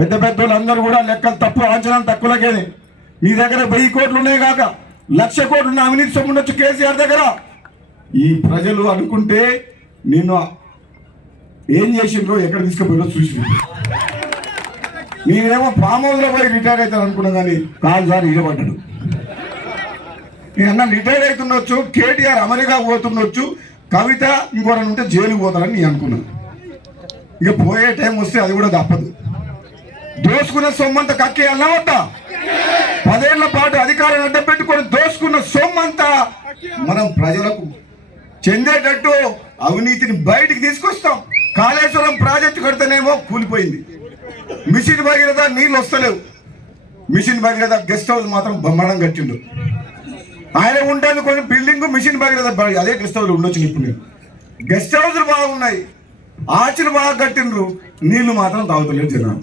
పెద్ద పెద్దోళ్ళందరూ కూడా లెక్కలు తప్పు, అంచనాలు తక్కువలకేది. మీ దగ్గర 1000 కోట్లు ఉన్నాయి కాక 1,00,000 కోట్లు అవినీతి సొమ్ము ఉండొచ్చు కేసీఆర్ దగ్గర. ఈ ప్రజలు అనుకుంటే నిన్ను ఏం చేసిండ్రో ఎక్కడ తీసుకుపోయారో చూసి, నేనేమో ఫామ్ హౌస్లో పోయి రిటైర్ అవుతాను అనుకున్నా, కానీ కాదు సార్ ఇవ్వబడ్డాడు. నేనన్నా రిటైర్ అవుతుండొచ్చు, కేటీఆర్ అమెరికా పోతుండొచ్చు, కవిత ఇంకోరని ఉంటే జైలుకు పోతారని నేను అనుకున్నాను. ఇక పోయే టైం వస్తే అది కూడా తప్పదు. దోసుకున్న సొమ్మంతా కక్కేయాలన్నా వద్దా? 10 ఏళ్ల పాటు అధికారాన్ని అడ్డం పెట్టుకొని దోసుకున్న సొమ్మంతా మనం ప్రజలకు చెందేటట్టు అవినీతిని బయటికి తీసుకొస్తాం. కాళేశ్వరం ప్రాజెక్టు కడితేనేమో కూలిపోయింది. మిషన్ భగీరథ నీళ్ళు వస్తలేవు. మిషన్ భగీరథ గెస్ట్ హౌస్ మాత్రం బొమ్మడం కట్టిండు. ఆయన ఉంటాను కొన్ని బిల్డింగ్ మిషన్ భగీరథ అదే గెస్ట్ హౌస్ ఉండొచ్చు. ఇప్పుడు గెస్ట్ హౌస్లు బాగున్నాయి, ఆర్చిలు బాగా కట్టిండ్రు, నీళ్లు మాత్రం తాగుతలేదు జనాలు.